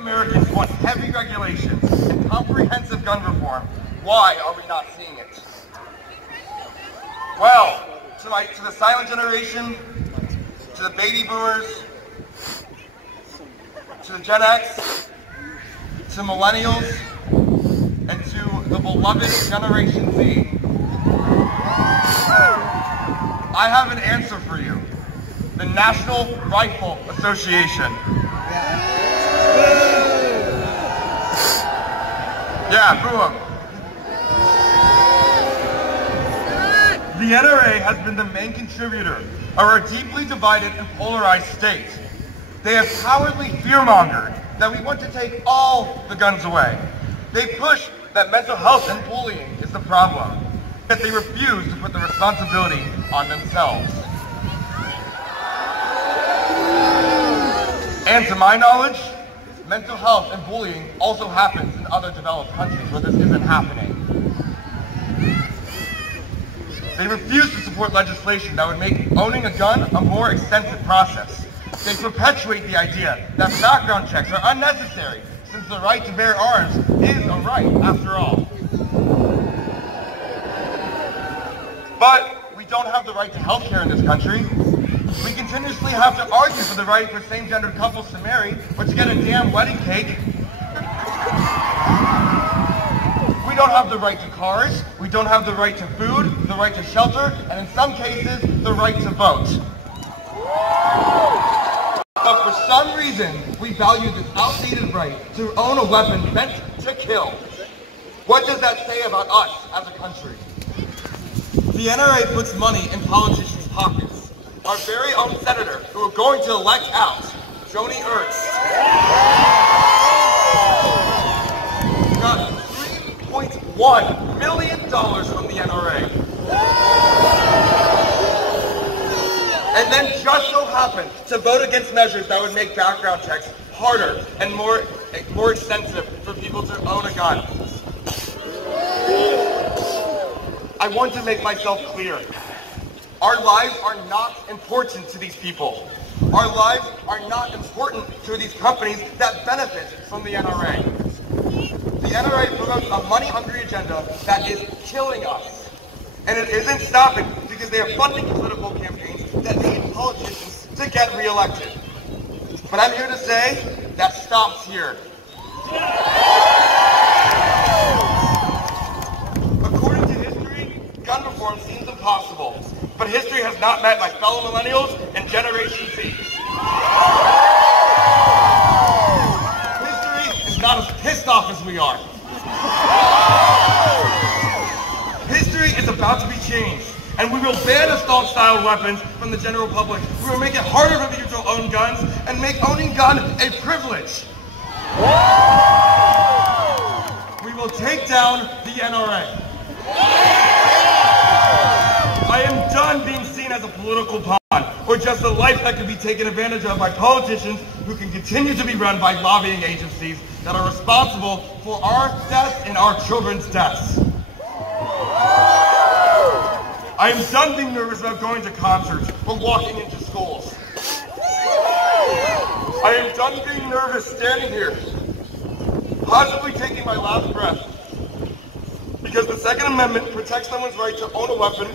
Americans want heavy regulations and comprehensive gun reform. Why are we not seeing it? Well, to the silent generation, to the baby boomers, to the Gen X, to millennials, and to the beloved Generation Z, I have an answer for you. The National Rifle Association. Yeah, boo 'em. The NRA has been the main contributor of our deeply divided and polarized state. They have cowardly fear-mongered that we want to take all the guns away. They push that mental health and bullying is the problem, yet they refuse to put the responsibility on themselves. And to my knowledge, mental health and bullying also happens in other developed countries where this isn't happening. They refuse to support legislation that would make owning a gun a more extensive process. They perpetuate the idea that background checks are unnecessary, since the right to bear arms is a right, after all. But we don't have the right to health care in this country. We continuously have to argue for the right for same-gendered couples to marry, or to get a damn wedding cake. We don't have the right to cars, we don't have the right to food, the right to shelter, and in some cases, the right to vote. But for some reason, we value this outdated right to own a weapon meant to kill. What does that say about us as a country? The NRA puts money in politicians' pockets. Our very own senator, who we're going to elect out, Joni Ernst, got $3.1 million from the NRA. And then just so happened to vote against measures that would make background checks harder and more extensive for people to own a gun. I want to make myself clear. Our lives are not important to these people. Our lives are not important to these companies that benefit from the NRA. The NRA promotes a money-hungry agenda that is killing us. And it isn't stopping because they are funding political campaigns that need politicians to get reelected. But I'm here to say that stops here. According to history, gun reform seems impossible. But history has not met my fellow millennials and Generation Z. History is not as pissed off as we are. History is about to be changed, and we will ban assault-style weapons from the general public. We will make it harder for people to own guns and make owning guns a privilege. We will take down the NRA. I am done being seen as a political pawn, or just a life that can be taken advantage of by politicians who can continue to be run by lobbying agencies that are responsible for our deaths and our children's deaths. I am done being nervous about going to concerts or walking into schools. I am done being nervous standing here, possibly taking my last breath, because the Second Amendment protects someone's right to own a weapon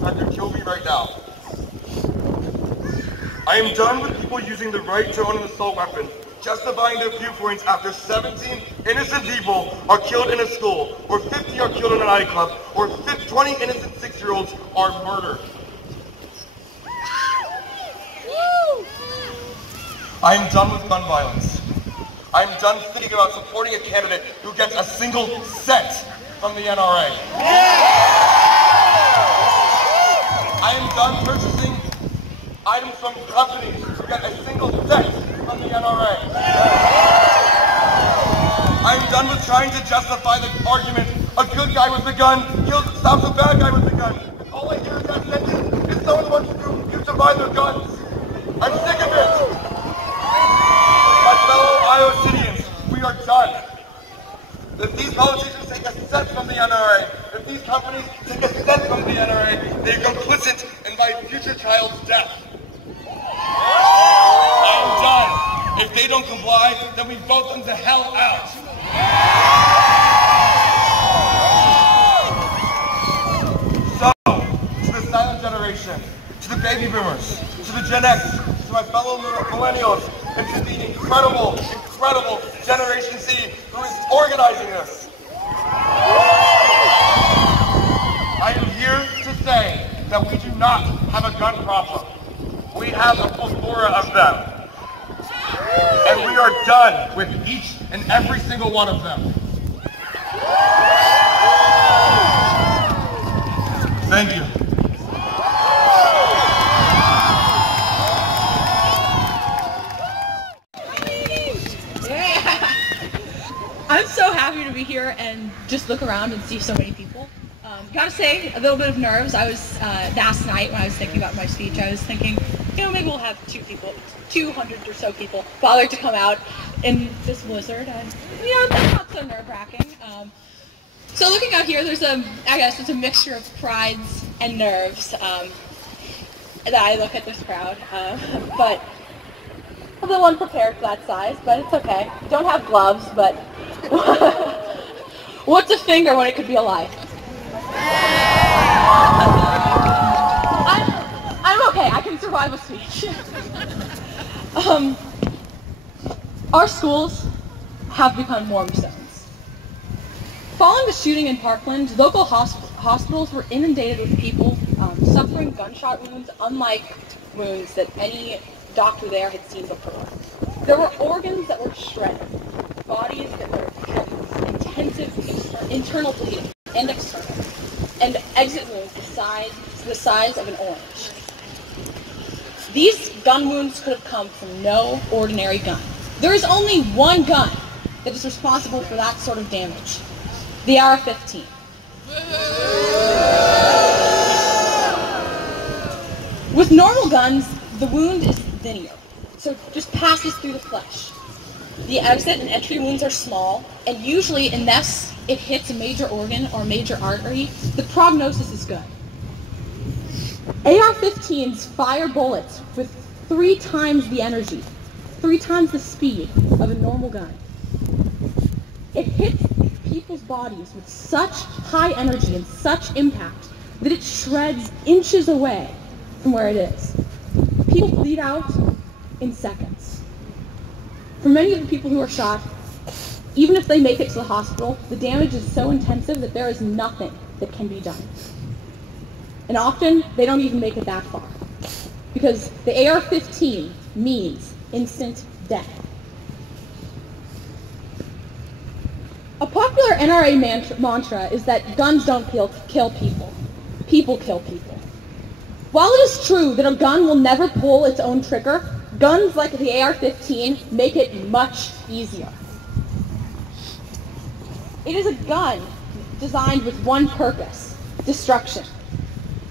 that could kill me right now. I am done with people using the right to own an assault weapon, justifying their viewpoints after 17 innocent people are killed in a school, or 50 are killed in a nightclub, or 20 innocent 6-year-olds are murdered. I am done with gun violence. I am done thinking about supporting a candidate who gets a single cent from the NRA. I am done purchasing items from companies who get a single cent from the NRA. I am done with trying to justify the argument, a good guy with a gun stops a bad guy with a gun. All I hear in that sentence is someone wants you to buy their guns. I'm sick of it. My fellow Iowanians, we are done. If these politicians take a cent from the NRA, if these companies take a cent from the NRA, they are complicit in my future child's death. I'm done. If they don't comply, then we vote them the hell out. So, to the silent generation, to the baby boomers, to the Gen X, to my fellow millennials, and to the incredible Generation Z who is organizing this. I am here to say that we do not have a gun problem. We have a plethora of them. And we are done with each and every single one of them. Thank you. I'm so happy to be here and just look around and see so many people. Gotta say, a little bit of nerves. I was, last night when I was thinking about my speech, I was thinking, you know, maybe we'll have 200 or so people bother to come out in this blizzard. And, you know, that's not so nerve-wracking. So looking out here, there's I guess it's a mixture of prides and nerves that I look at this crowd. But a little unprepared for that size, but it's okay. Don't have gloves, but what's a finger when it could be a life? I'm okay. I can survive a speech. Our schools have become war zones. Following the shooting in Parkland, local hospitals were inundated with people suffering gunshot wounds unlike wounds that any doctor there had seen before. There were organs that were shredded, bodies that were having intensive internal bleeding and external, and exit wounds the size of an orange. These gun wounds could have come from no ordinary gun. There is only one gun that is responsible for that sort of damage: the AR-15. With normal guns, the wound is linear, so it just passes through the flesh. The exit and entry wounds are small, and usually, unless it hits a major organ or major artery, the prognosis is good. AR-15s fire bullets with 3 times the energy, 3 times the speed of a normal gun. It hits people's bodies with such high energy and such impact that it shreds inches away from where it is. People bleed out in seconds. For many of the people who are shot, even if they make it to the hospital, the damage is so intensive that there is nothing that can be done. And often, they don't even make it that far, because the AR-15 means instant death. A popular NRA mantra is that guns don't kill people. People kill people. While it is true that a gun will never pull its own trigger, guns like the AR-15 make it much easier. It is a gun designed with one purpose: destruction.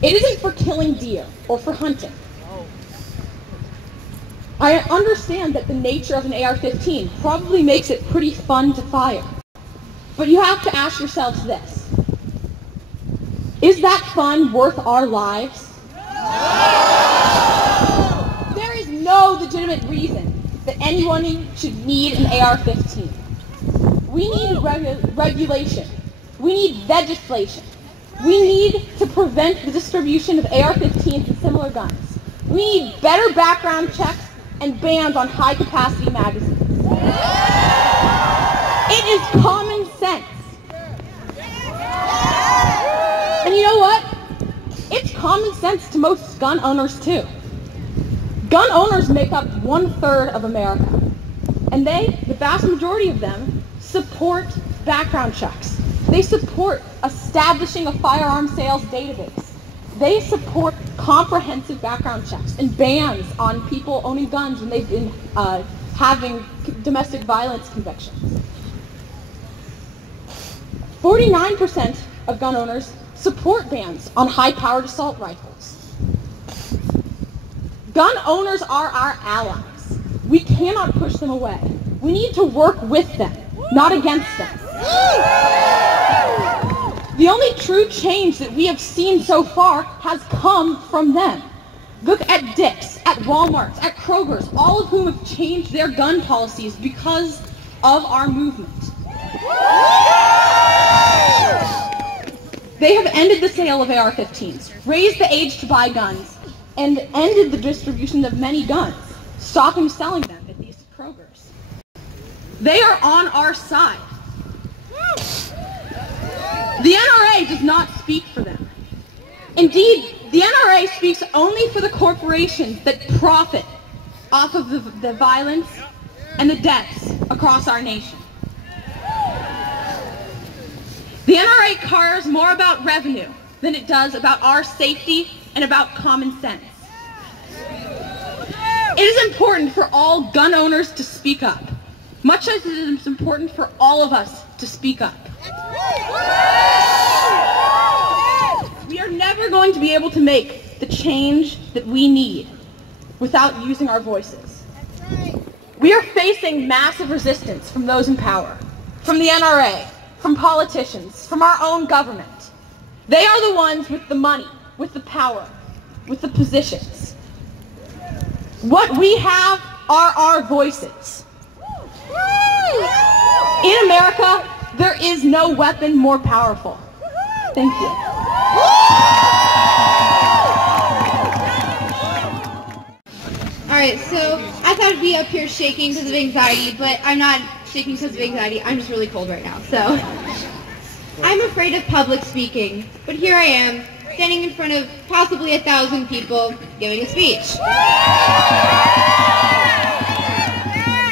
It isn't for killing deer or for hunting. I understand that the nature of an AR-15 probably makes it pretty fun to fire. But you have to ask yourselves this: is that fun worth our lives? There is no legitimate reason that anyone should need an AR-15. We need regulation. We need legislation. We need to prevent the distribution of AR-15s and similar guns. We need better background checks and bans on high-capacity magazines. It is common sense. And you know what? It's common sense to most gun owners too. Gun owners make up 1/3 of America. And they, the vast majority of them, support background checks. They support establishing a firearm sales database. They support comprehensive background checks and bans on people owning guns when they've been having domestic violence convictions. 49% of gun owners support bans on high-powered assault rifles. Gun owners are our allies. We cannot push them away. We need to work with them, not against them. The only true change that we have seen so far has come from them. Look at Dick's, at Walmart's, at Kroger's, all of whom have changed their gun policies because of our movement. They have ended the sale of AR-15s, raised the age to buy guns, and ended the distribution of many guns, stopping selling them at these Kroger's. They are on our side. The NRA does not speak for them. Indeed, the NRA speaks only for the corporations that profit off of the violence and the deaths across our nation. The NRA cares more about revenue than it does about our safety and about common sense. It is important for all gun owners to speak up, much as it is important for all of us to speak up. We are never going to be able to make the change that we need without using our voices. We are facing massive resistance from those in power, from the NRA, from politicians, from our own government. They are the ones with the money, with the power, with the positions. What we have are our voices. In America, there is no weapon more powerful. Thank you. Alright, so I thought I'd be up here shaking because of anxiety, but I'm not shaking because of anxiety. I'm just really cold right now, so. I'm afraid of public speaking, but here I am, standing in front of possibly 1,000 people giving a speech.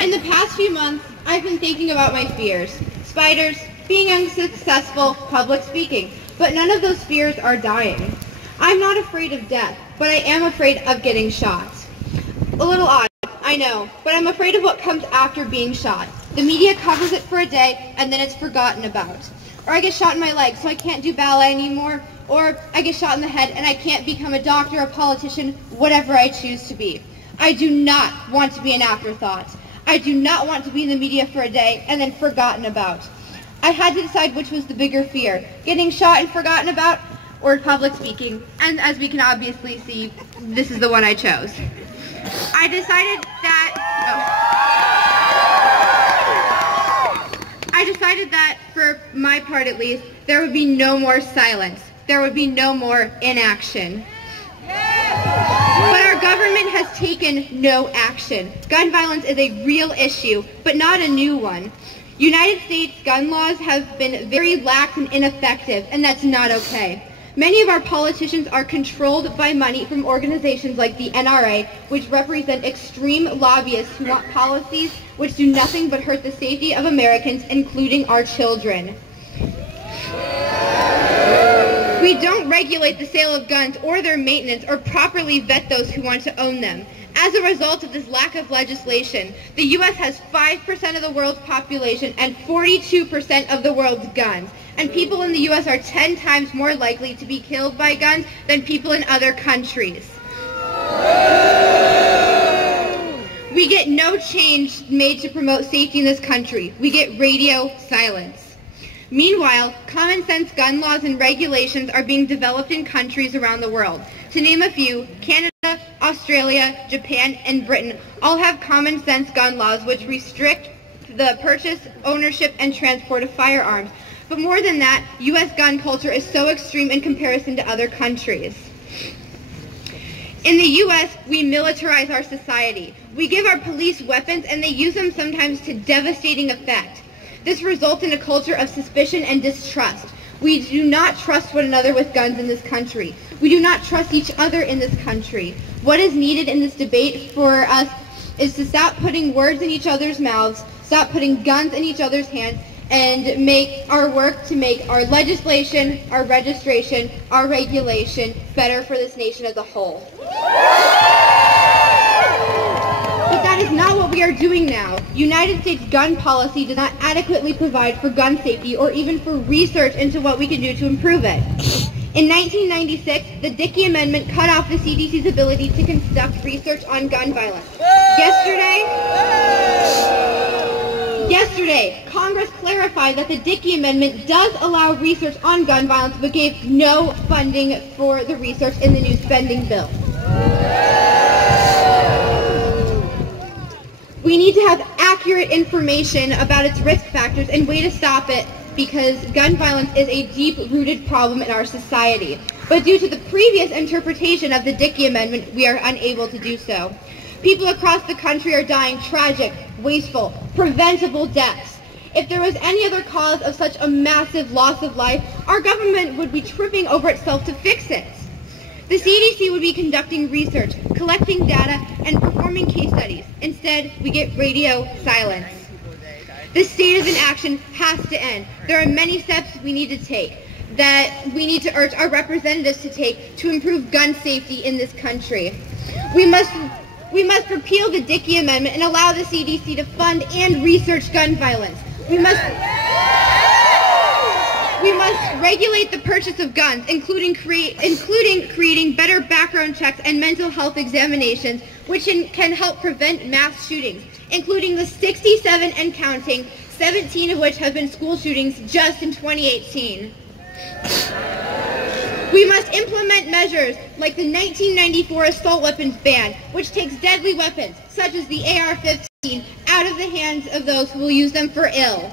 In the past few months, I've been thinking about my fears. Spiders, being unsuccessful, public speaking, but none of those fears are dying. I'm not afraid of death, but I am afraid of getting shot. A little odd, I know, but I'm afraid of what comes after being shot. The media covers it for a day, and then it's forgotten about. Or I get shot in my leg, so I can't do ballet anymore. Or I get shot in the head, and I can't become a doctor, a politician, whatever I choose to be. I do not want to be an afterthought. I do not want to be in the media for a day, and then forgotten about. I had to decide which was the bigger fear, getting shot and forgotten about, or public speaking. And as we can obviously see, this is the one I chose. I decided that for my part at least, there would be no more silence. There would be no more inaction. But our government has taken no action. Gun violence is a real issue, but not a new one. United States gun laws have been very lax and ineffective, and that's not okay. Many of our politicians are controlled by money from organizations like the NRA, which represent extreme lobbyists who want policies which do nothing but hurt the safety of Americans, including our children. We don't regulate the sale of guns or their maintenance or properly vet those who want to own them. As a result of this lack of legislation, the U.S. has 5% of the world's population and 42% of the world's guns. And people in the U.S. are 10 times more likely to be killed by guns than people in other countries. We get no change made to promote safety in this country. We get radio silence. Meanwhile, common sense gun laws and regulations are being developed in countries around the world. To name a few, Canada, Australia, Japan, and Britain all have common sense gun laws which restrict the purchase, ownership, and transport of firearms. But more than that, U.S. gun culture is so extreme in comparison to other countries. In the U.S., we militarize our society. We give our police weapons, and they use them sometimes to devastating effect. This results in a culture of suspicion and distrust. We do not trust one another with guns in this country. We do not trust each other in this country. What is needed in this debate for us is to stop putting words in each other's mouths, stop putting guns in each other's hands, and make our work to make our legislation, our registration, our regulation better for this nation as a whole. But that is not what we are doing now. United States gun policy does not adequately provide for gun safety or even for research into what we can do to improve it. In 1996, the Dickey Amendment cut off the CDC's ability to conduct research on gun violence. Yesterday, Congress clarified that the Dickey Amendment does allow research on gun violence, but gave no funding for the research in the new spending bill. We need to have accurate information about its risk factors and way to stop it, because gun violence is a deep-rooted problem in our society. But due to the previous interpretation of the Dickey Amendment, we are unable to do so. People across the country are dying tragic, wasteful, preventable deaths. If there was any other cause of such a massive loss of life, our government would be tripping over itself to fix it. The CDC would be conducting research, collecting data, and performing case studies. Instead, we get radio silence. This state of inaction has to end. There are many steps we need to take, that we need to urge our representatives to take to improve gun safety in this country. We must repeal the Dickey Amendment and allow the CDC to fund and research gun violence. We must regulate the purchase of guns, including creating better background checks and mental health examinations, which can help prevent mass shootings, including the 67 and counting, 17 of which have been school shootings just in 2018. We must implement measures like the 1994 assault weapons ban, which takes deadly weapons, such as the AR-15, out of the hands of those who will use them for ill.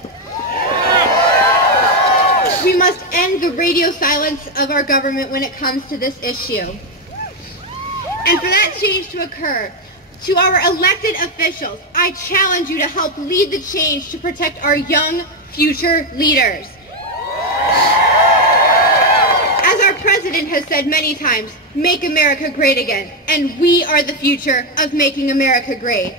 We must end the radio silence of our government when it comes to this issue. And for that change to occur, to our elected officials, I challenge you to help lead the change to protect our young future leaders. As our president has said many times, make America great again, and we are the future of making America great.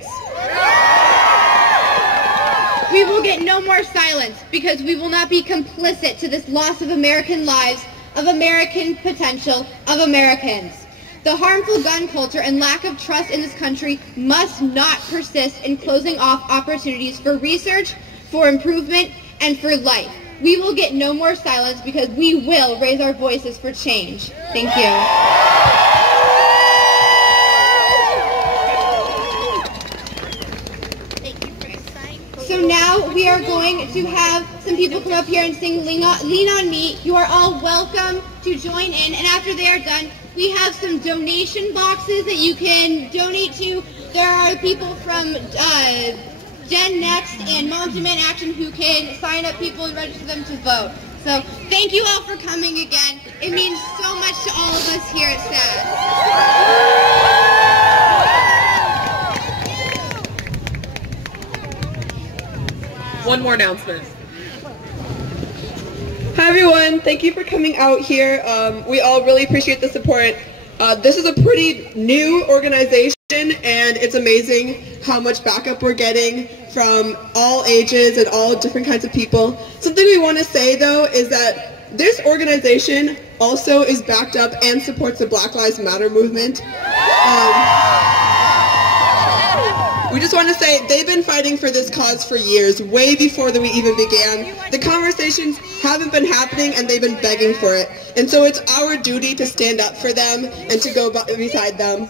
We will get no more silence, because we will not be complicit to this loss of American lives, of American potential, of Americans. The harmful gun culture and lack of trust in this country must not persist in closing off opportunities for research, for improvement, and for life. We will get no more silence, because we will raise our voices for change. Thank you. So now we are going to have some people come up here and sing Lean On Me. You are all welcome to join in, and after they are done, we have some donation boxes that you can donate to. There are people from Gen Next and Moms Demand Action who can sign up people and register them to vote. So thank you all for coming again. It means so much to all of us here at SAS. One more announcement. Hi everyone, thank you for coming out here. We all really appreciate the support. This is a pretty new organization, and it's amazing how much backup we're getting from all ages and all different kinds of people. Something we want to say though is that this organization also is backed up and supports the Black Lives Matter movement. We just want to say they've been fighting for this cause for years, way before we even began. The conversations haven't been happening, and they've been begging for it. And so it's our duty to stand up for them and to go beside them.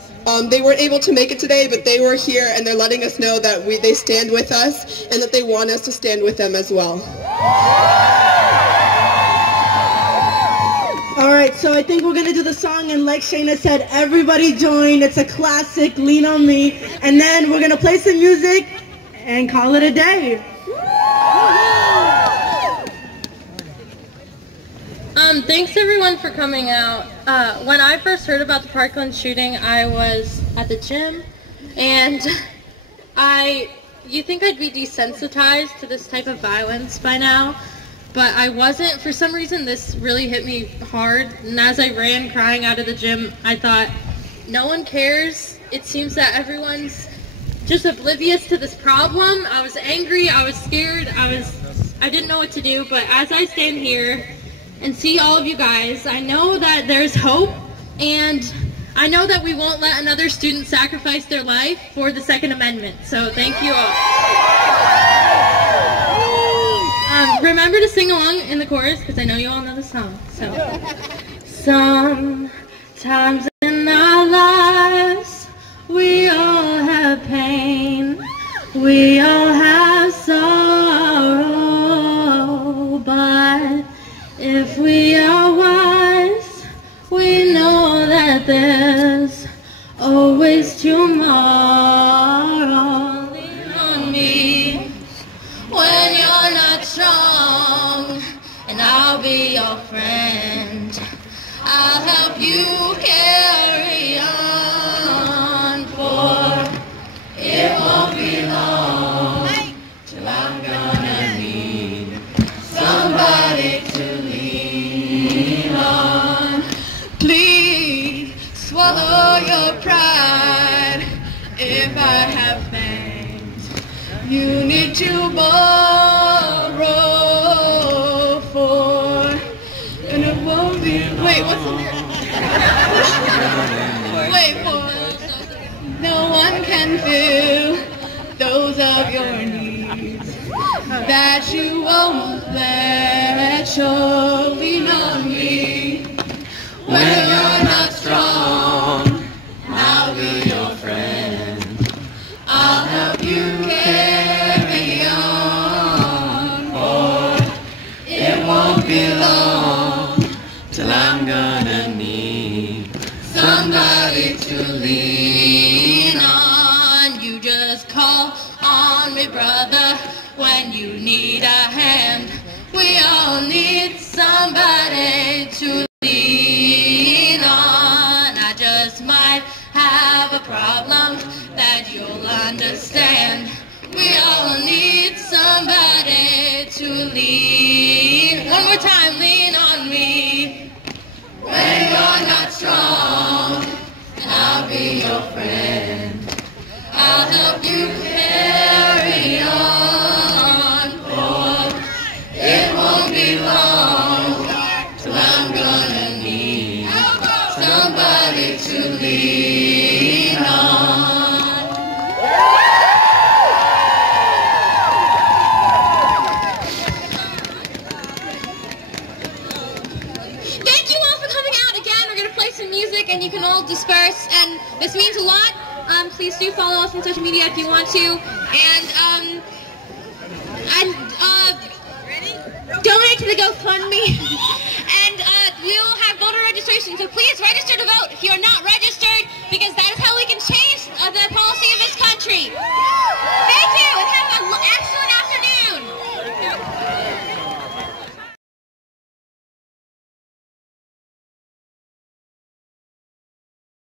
They weren't able to make it today, but they were here, and they're letting us know that they stand with us and that they want us to stand with them as well. All right, so I think we're going to do the song, and like Shayna said, everybody join. It's a classic, Lean On Me. And then we're going to play some music and call it a day. Thanks everyone for coming out. When I first heard about the Parkland shooting, I was at the gym, and you think I'd be desensitized to this type of violence by now, but I wasn't. For some reason, this really hit me hard, and as I ran crying out of the gym, I thought, no one cares. It seems that everyone's just oblivious to this problem. I was angry, I was scared, I didn't know what to do, but as I stand here and see all of you guys, I know that there's hope, and I know that we won't let another student sacrifice their life for the Second Amendment, so thank you all. Remember to sing along in the chorus, because I know you all know the song. So, sometimes in our lives, we all have pain, we all have sorrow, but if we are wise, we know that there's a not strong, and I'll be your friend. I'll help you carry on, for it won't be long till I'm gonna need somebody to lean on. Please swallow your pride. If I have things you need to borrow for, and it won't be. Wait, what's the lyric? Wait for. No one can fill those of your needs that you won't let you lean on me. When you're not strong, I'll be your friend. I'll help you carry on, for it won't be long till I'm gonna need somebody to lean on. You just call on me, brother, when you need a hand. We all need somebody to lean on. I just might have a problem that you'll understand. We all need somebody to lean. One more time, lean on me. When you're not strong, I'll be your friend. I'll help you carry on, for it won't be long till I'm gonna need somebody to lean on. Thank you all for coming out again. We're going to play some music and you can all disperse, and this means a lot. Please do follow us on social media if you want to, and donate to the GoFundMe, and we will have voter registration, so please